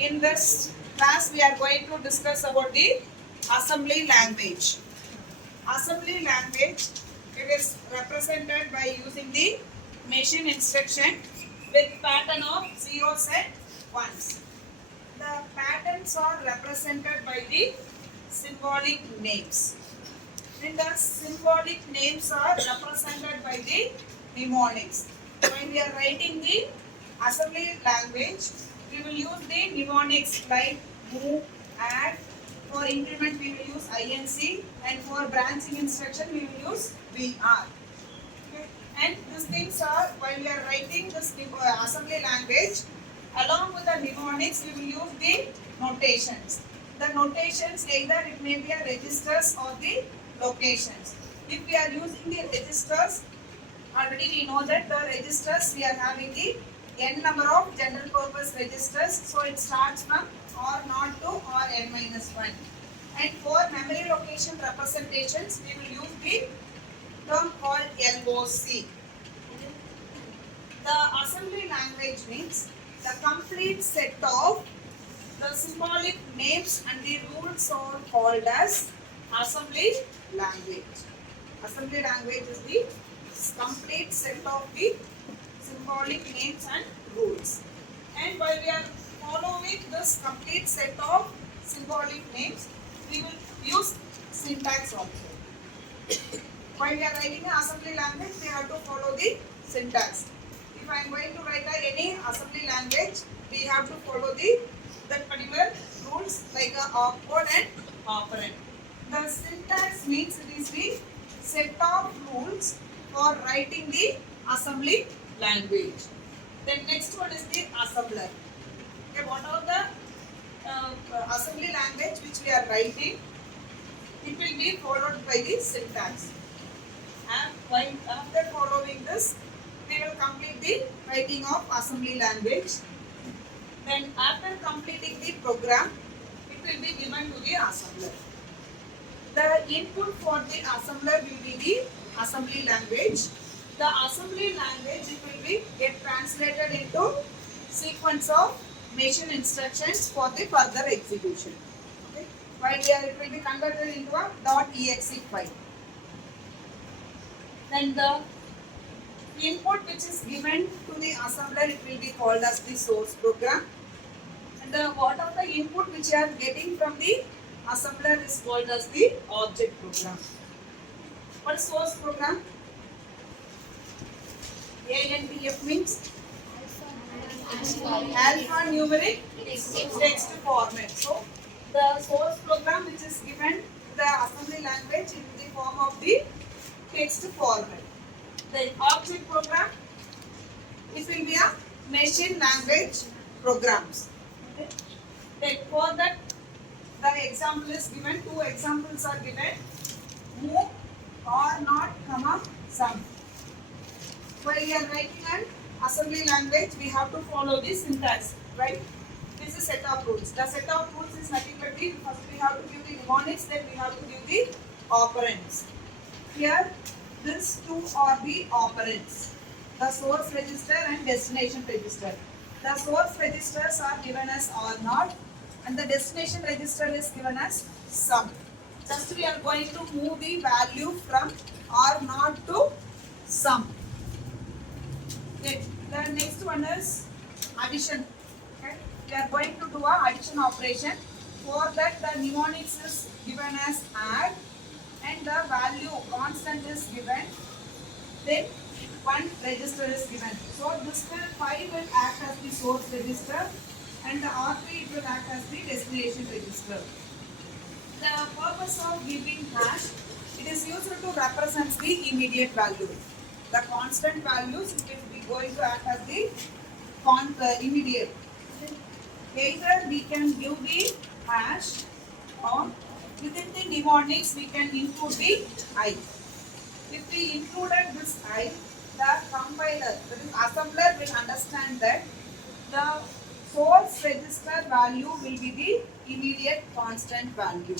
In this class, we are going to discuss about the assembly language. Assembly language, it is represented by using the machine instruction with pattern of zeros and ones. The patterns are represented by the symbolic names. And the symbolic names are represented by the mnemonics. When we are writing the assembly language, we will use the mnemonics like move, add. For increment, we will use INC, and for branching instruction, we will use BR. Okay. And these things are, while we are writing this assembly language, along with the mnemonics, we will use the notations. The notations, either it may be a registers or the locations. If we are using the registers, already we know that the registers, we are having the n number of general purpose registers. So it starts from R0 to Rn-1. And for memory location representations, we will use the term called LOC. The assembly language means the complete set of the symbolic names and the rules are called as assembly language. Assembly language is the complete set of the symbolic names and rules. And while we are following this complete set of symbolic names, we will use syntax also. While we are writing an assembly language, we have to follow the syntax. If I am going to write any assembly language, we have to follow that particular rules like a opcode and operand. The syntax means it is the set of rules for writing the assembly language. Then next one is the assembler. Okay, what are the assembly language which we are writing? It will be followed by the syntax. And while after following this, we will complete the writing of assembly language. Then after completing the program, it will be given to the assembler. The input for the assembler will be the assembly language. The assembly language, it will be get translated into sequence of machine instructions for the further execution. Okay. While here it will be converted into a .exe file. Then the input which is given to the assembler, it will be called as the source program. And what are the input which you are getting from the assembler is called as the object program. What is source program? ANTF means alphanumeric text format. So the source program which is given to the assembly language in the form of the text format. The object program, it will be a machine language programs. Okay. Then for that, the example is given. Two examples are given: move, or not, comma, sum. While we are writing an assembly language, we have to follow the syntax, right? This is set of rules. The set of rules is nothing but the first we have to give the mnemonics, then we have to give the operands. Here, these two are the operands: the source register and destination register. The source registers are given as R0 and the destination register is given as sum. Just we are going to move the value from R0 to sum. Okay. The next one is addition. Okay. We are going to do a addition operation. For that, the mnemonics is given as add and the value constant is given. Then one register is given. So this will act as the source register and the R3 it will act as the destination register. The purpose of giving hash, it is used to represent the immediate value. The constant values it will be going to act as the immediate. Either we can give the hash or within the mnemonics we can include the I. If we included this I, the compiler, that is assembler, will understand that the source register value will be the immediate constant value.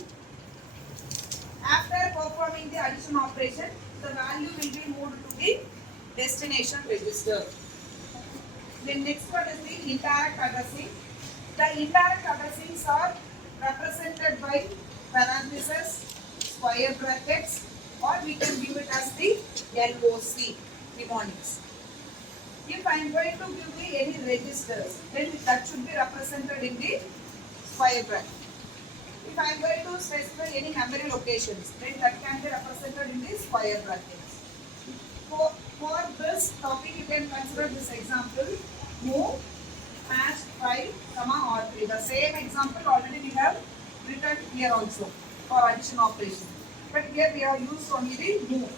After performing the addition operation, the value will be moved to the destination register. The next one is the indirect addressing. The indirect addressings are represented by parentheses, square brackets, or we can give it as the LOC, mnemonics. If I am going to give the any registers, then that should be represented in the square bracket. If I am going to specify any memory locations, then that can be represented in the square brackets. For this topic, you can consider this example: move hash 5, or3. The same example already we have written here also for addition operation. But here we have used only the move.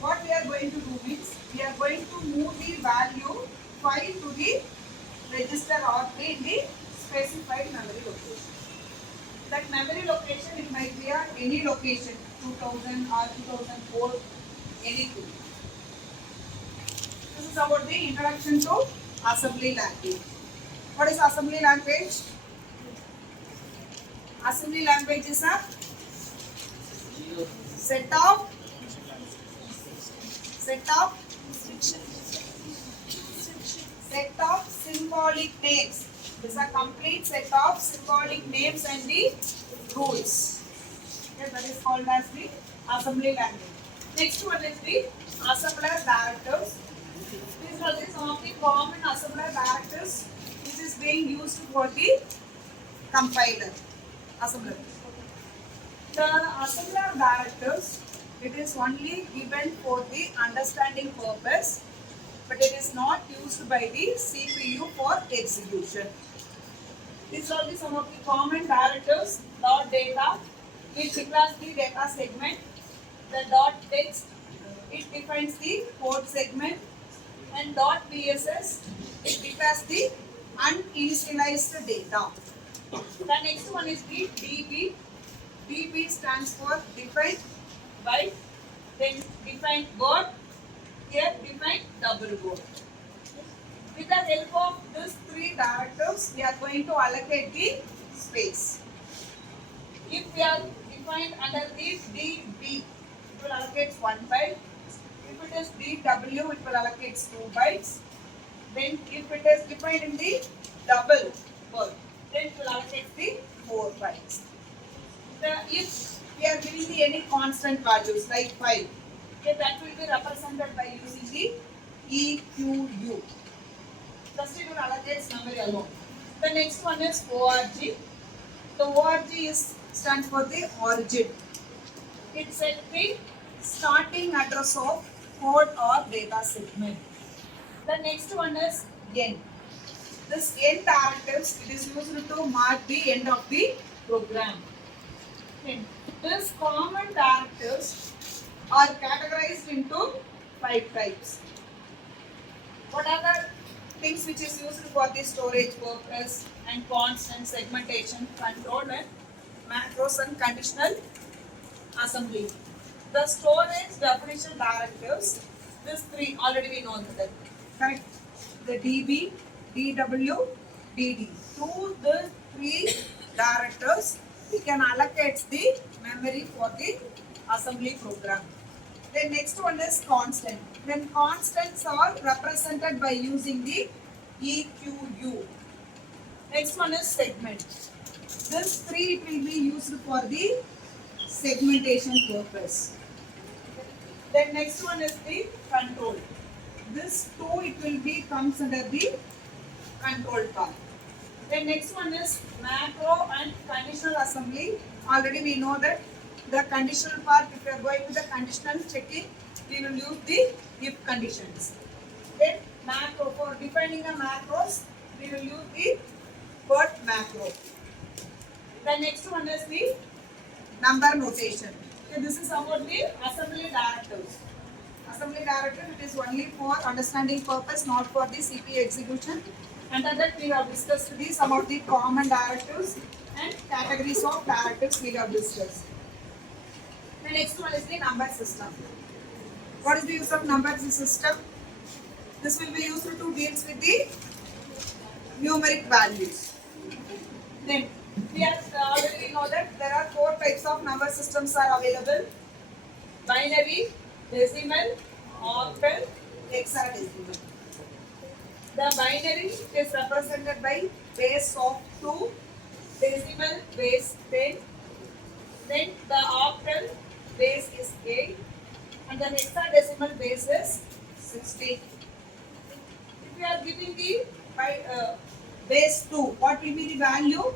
What we are going to do means, we are going to move the value 5 to the register R3 in the specified memory location. That memory location, it might be any location, 2000 or 2004, anything. This is about the introduction to assembly language. What is assembly language? Assembly language is a set of symbolic names. This is a complete set of symbolic names and the rules. Okay, that is called as the assembly language. Next one is the assembler directives. These are some of the common assembler directives which is being used for the compiler. Assembler. The assembler directives, it is only given for the understanding purpose, but it is not used by the CPU for execution. These are some of the common directives. Dot data, it declares the data segment. The dot text, it defines the code segment. And dot BSS, it declares the uninitialized data. The next one is the DB. DB stands for defined byte, then defined word, here defined double word. With the help of these three directives, we are going to allocate the space. If we are defined under the DB, it will allocate 1 byte. If it is DW, it will allocate 2 bytes. Then if it is defined in the double word, then it will allocate the 4 bytes. If we are giving the any constant values like 5, okay, that will be represented by using the EQU. First it will allocate memory alone. The next one is ORG. The ORG stands for the origin. It sets the starting address of code or data segment. The next one is N. This N directives, it is used to mark the end of the program. These common directives are categorized into 5 types. What are the things which is used for the storage purpose and constant segmentation, control and macros and conditional assembly? The storage definition directives, these 3 already we know that, correct? The DB, DW, DD. Through the 3 directives, we can allocate the memory for the assembly program. The next one is constant. Then constants are represented by using the EQU. Next one is segment. This 3 will be used for the segmentation purpose. Then next one is the control. This 2 it will be comes under the control part. Then next one is macro and conditional assembly. Already we know that the conditional part, if we are going to the conditional checking, we will use the if conditions. Then macro, for defining the macros, we will use the word macro. The next one is the number notation. Okay, this is about the assembly directives. Assembly directive, it is only for understanding purpose, not for the CPU execution. Under that we have discussed some of the common directives and categories of directives we have discussed. The next one is the number system. What is the use of number system? This will be used to deal with the numeric values. Then we have already know that there are 4 types of number systems are available: binary, decimal, octal, hexadecimal. The binary is represented by base of 2, decimal base 10, then the octal base is 8, and the hexadecimal base is 16. If you are giving the base 2, what will be the value?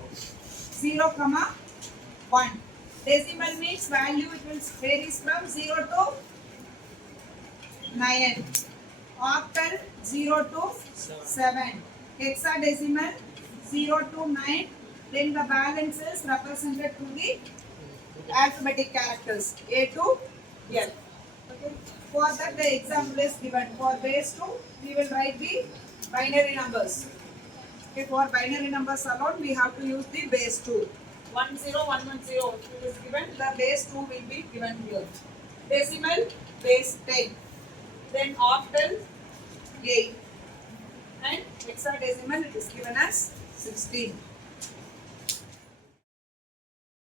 0, 1. Decimal means value it will varies from 0 to 9. Octal 0 to 7. Hexadecimal 0 to 9. Then the balance is represented to the alphabetic characters A to L. Okay. For that the example is given. For base 2 we will write the binary numbers. Okay. For binary numbers alone we have to use the base 2. 10110 it is given. The base 2 will be given here. Decimal base 10. Then octal 8 and hexadecimal it is given as 16.